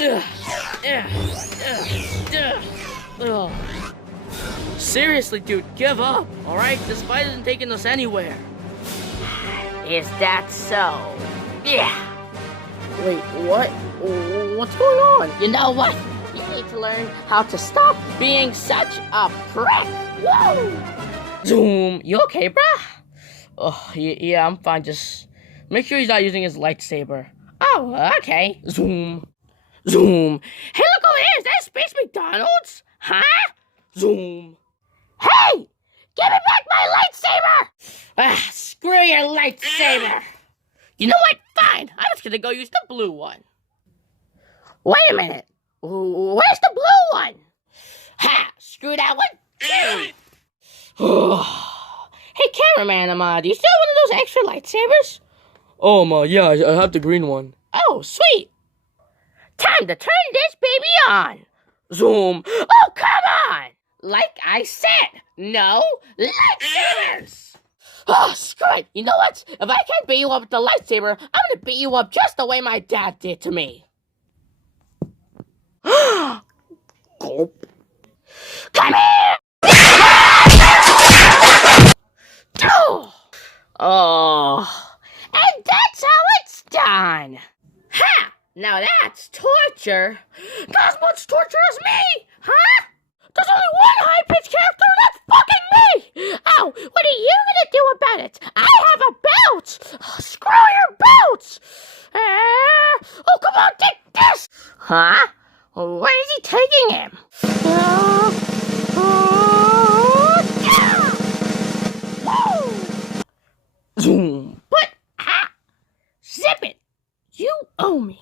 Ugh. Seriously, dude, give up, alright? This fight isn't taking us anywhere. Is that so? Yeah. Wait, what? What's going on? You know what? You need to learn how to stop being such a prick. Woo! Zoom, you okay, bruh? Oh, yeah, I'm fine. Just make sure he's not using his lightsaber. Oh, okay. Zoom. Zoom. Hey, look over here. Is that Space McDonald's? Huh? Zoom. Hey! Give me back my lightsaber! Ah, screw your lightsaber. You know what? Fine. I'm just gonna go use the blue one. Wait a minute. Where's the blue one? Ha! Screw that one. Hey, cameraman, do you still have one of those extra lightsabers? Oh, yeah, I have the green one. Oh, sweet. Time to turn this baby on. Zoom. Oh, come on! Like I said, no lightsabers! Oh, screw it. You know what? If I can't beat you up with the lightsaber, I'm gonna beat you up just the way my dad did to me. Gulp. Come here! Oh. And that's how it's done. Ha! Now that's torture. Not as much torture as me, huh? There's only one high-pitched character, and that's fucking me! Ow, what are you gonna do about it? I have a belt! Oh, screw your belt! Oh, come on, take this! Huh? Where is he taking him? Zoom. But, zip it! You owe me.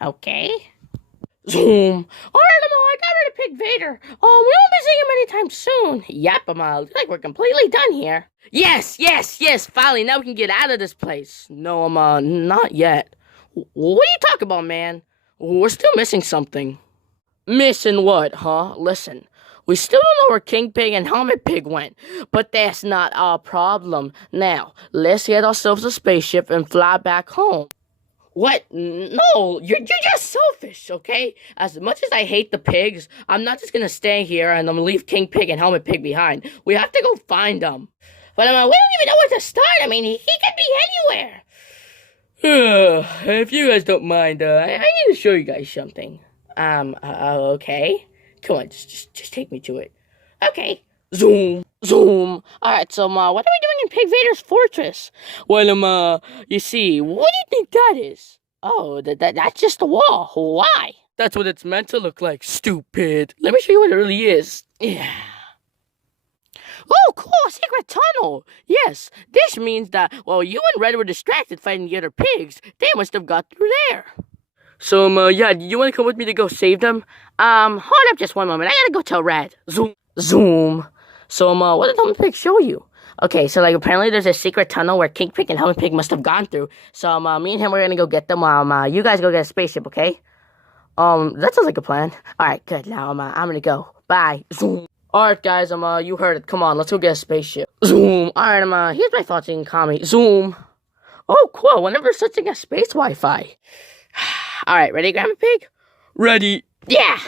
Okay. Zoom. Alright, I got rid of Pig Vader. We won't be seeing him anytime soon. Yep, looks like we're completely done here. Yes, finally, now we can get out of this place. No, not yet. What are you talking about, man? We're still missing something. Missing what, huh? Listen, we still don't know where King Pig and Helmet Pig went, but that's not our problem. Now, let's get ourselves a spaceship and fly back home. What? No, you're just selfish, okay? As much as I hate the pigs, I'm not just gonna stay here and leave King Pig and Helmet Pig behind. We have to go find them. But we don't even know where to start. I mean, he could be anywhere. If you guys don't mind, I need to show you guys something. Okay? Come on, just take me to it. Okay. Zoom. Alright, so, what are we doing in Pig Vader's fortress? Well, you see, what do you think that is? Oh, that's just a wall. Why? That's what it's meant to look like, stupid. Let me show you what it really is. Yeah. Oh, cool, a secret tunnel. Yes, this means that while you and Red were distracted fighting the other pigs, they must have got through there. So, yeah, you want to come with me to go save them? Hold up just one moment. I gotta go tell Red. Zoom. So, what did Helmet Pig show you? Okay, so, apparently there's a secret tunnel where King Pig and Helmet Pig must have gone through. So, me and him, we're gonna go get them. You guys go get a spaceship, okay? That sounds like a plan. Alright, good. Now, I'm gonna go. Bye. Zoom. Alright, guys, you heard it. Come on, let's go get a spaceship. Zoom. Alright, here's my thoughts. You can call me. Zoom. Oh, cool. Whenever searching a space Wi-Fi. Alright, ready, Grandpa Pig? Ready. Yeah.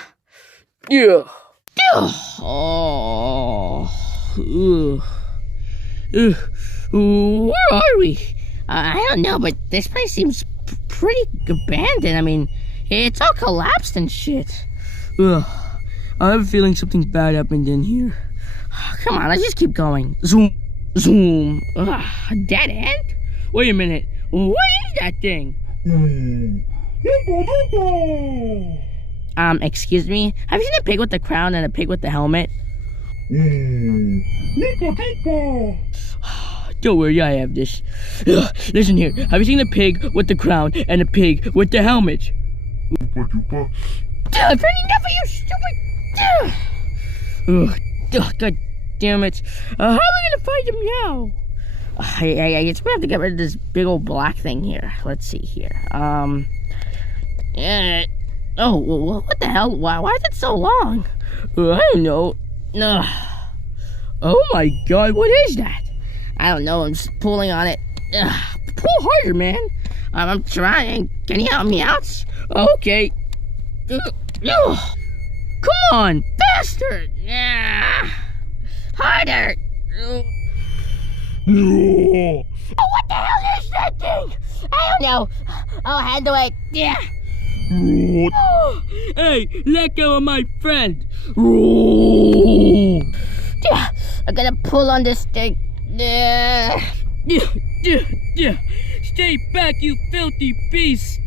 Oh. Where are we? I don't know, but this place seems pretty abandoned. I mean, it's all collapsed and shit. I have a feeling something bad happened in here. Come on, let's just keep going. Zoom. A dead end? Wait a minute. What is that thing? Excuse me? Have you seen a pig with the crown and a pig with the helmet? Don't worry, I have this. Listen here. Have you seen a pig with the crown and a pig with the helmet? Dude, I've heard enough of your stupid... God damn it. How are we gonna find him now? I guess we have to get rid of this big old black thing here. Let's see here. Yeah. Oh, what the hell? Why is it so long? I don't know. Oh my god, what is that? I don't know. I'm just pulling on it. Pull harder, man. I'm trying. Can you help me out? Okay. Come on, bastard! Yeah. Harder. No. Oh, what the hell is that thing? I don't know. I'll handle it. Yeah. Hey, let go of my friend! Yeah. I'm gonna pull on this thing. Yeah. Stay back, you filthy beast!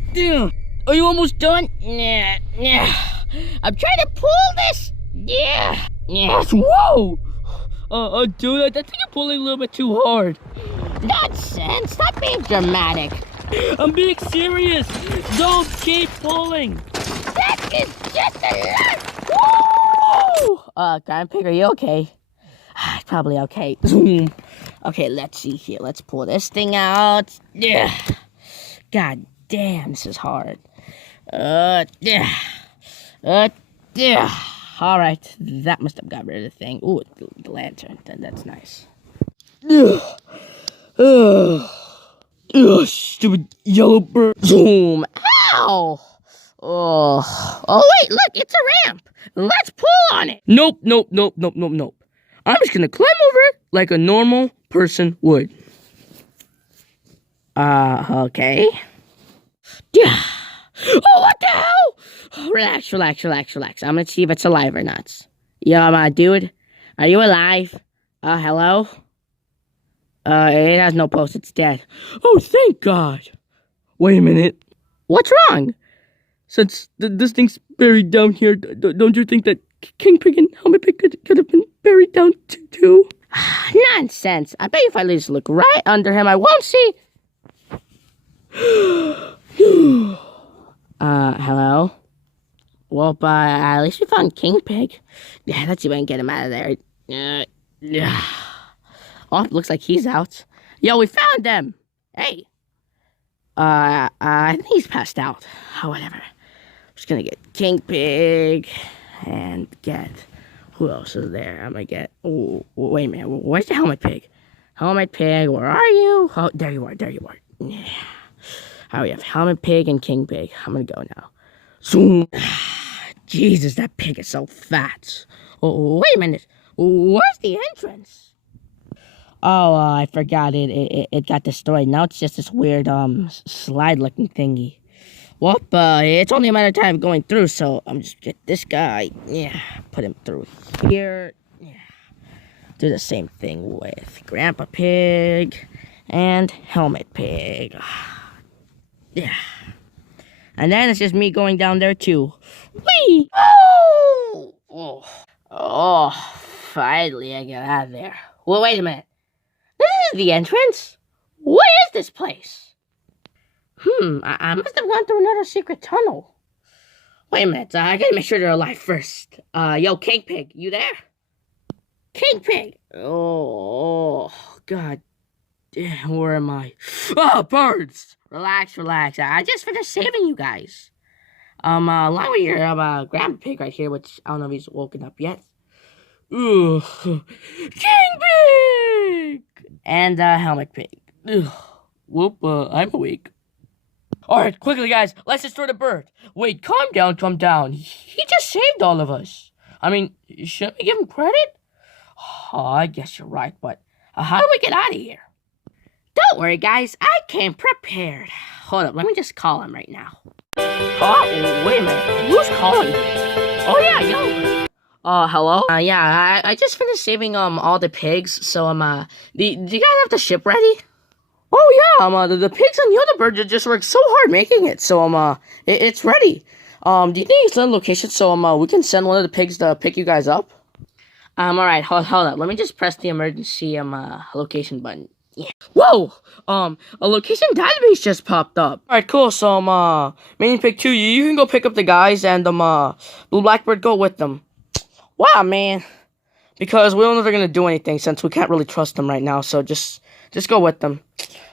Are you almost done? Yeah. Yeah. I'm trying to pull this. Yeah. Yeah. Whoa! Dude, I think you're pulling a little bit too hard. Nonsense. Stop being dramatic. I'm being serious. Don't keep pulling. That is just a lot. Woo! Grandpa Pig, are you okay? Probably okay. Zoom. Okay, let's see here. Let's pull this thing out. Yeah. God damn, this is hard. Yeah. Yeah. All right, that must have got rid of the thing. Ooh, the lantern. That's nice. Stupid yellow bird. Zoom. Ow. Oh, wait, look, it's a ramp. Let's pull on it. Nope. I'm just gonna climb over it like a normal person would. Okay. Yeah. Oh, what the hell? Relax. I'm gonna see if it's alive or not. Yo, my dude, are you alive? Hello? It has no pulse, it's dead. Oh, thank God. Wait a minute. What's wrong? Since this thing's buried down here, don't you think that King Pig and Helmet Pig could have been buried down too? Nonsense. I bet if I just look right under him, I won't see. Hello? Well, at least we found King Pig. Yeah, let's see if I can get him out of there. Yeah. Oh, looks like he's out. Yo, we found him! Hey. I think he's passed out. Oh, whatever. Just gonna get King Pig and get... Who else is there? I'm gonna get... Oh, wait a minute. Where's the Helmet Pig? Helmet Pig, where are you? Oh, there you are. Yeah. All right, we have Helmet Pig and King Pig. I'm gonna go now. Zoom. Jesus, that pig is so fat. Oh, wait a minute. Where's the entrance? Oh, I forgot it. It got destroyed. Now it's just this weird slide-looking thingy. Well, it's only a matter of time going through, so I'm just get this guy. Yeah, put him through here. Yeah, do the same thing with Grandpa Pig and Helmet Pig. Yeah, and then it's just me going down there too. Whee! Oh! Finally, I get out of there. Well, wait a minute. This is the entrance? What is this place? I must have gone through another secret tunnel. Wait a minute, I gotta make sure they're alive first. Yo, King Pig, you there? King Pig! Oh, God damn, where am I? Oh, birds! Relax. I just finished saving you guys. Along with your, Grandpa Pig right here, which I don't know if he's woken up yet. Ugh. King Pig! And, Helmet Pig. Ugh. Whoop, I'm awake. Alright, quickly guys, let's destroy the bird. Wait, calm down. He just saved all of us. I mean, shouldn't we give him credit? Oh, I guess you're right, but how do we get out of here? Don't worry, guys. I came prepared. Hold up, let me just call him right now. Oh, wait a minute. Who's calling? Oh, yeah, yo. Hello? Yeah, I just finished saving, all the pigs, so, do you guys have the ship ready? Oh, yeah, the pigs and the other birds just worked so hard making it, so, it's ready. Do you think you send a location so, we can send one of the pigs to pick you guys up? Alright, hold up. Let me just press the emergency, location button. Yeah. Whoa! A location database just popped up. Alright, cool, so, Main Pig 2, you can go pick up the guys, and, Blue Blackbird, go with them. Wow, man. Because we're never gonna do anything since we can't really trust them right now, so just go with them.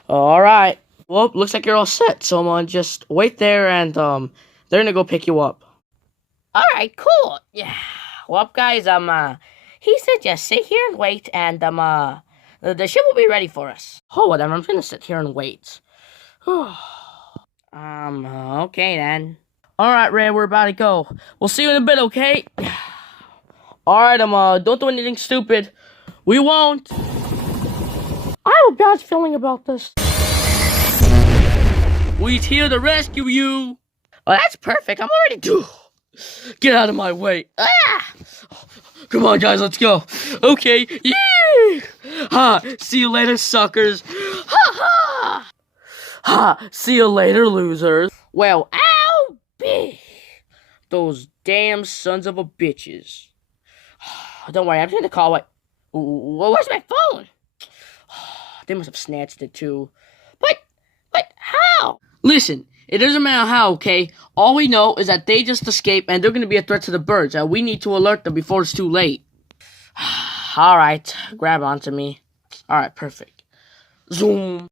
Alright. Well, looks like you're all set, so, just wait there, and, they're gonna go pick you up. Alright, cool. Yeah. Well, guys, he said just sit here and wait, and, the ship will be ready for us. Oh, whatever, I'm just gonna sit here and wait. Okay then. Alright, Red, we're about to go. We'll see you in a bit, okay? Alright, don't do anything stupid. We won't. I have a bad feeling about this. We're here to rescue you. Oh, that's perfect. I'm already due. Get out of my way. Ah! Come on, guys, let's go. Okay. Yeah! Ha! See you later, suckers. Ha ha! Ha! See you later, losers. Well, ow! B. Those damn sons of a bitches. Don't worry, I'm just gonna call it. Well, where's my phone? They must have snatched it too. But how? Listen, it doesn't matter how, okay? All we know is that they just escaped and they're gonna be a threat to the birds, and we need to alert them before it's too late. Alright, grab onto me. Alright, perfect. Zoom.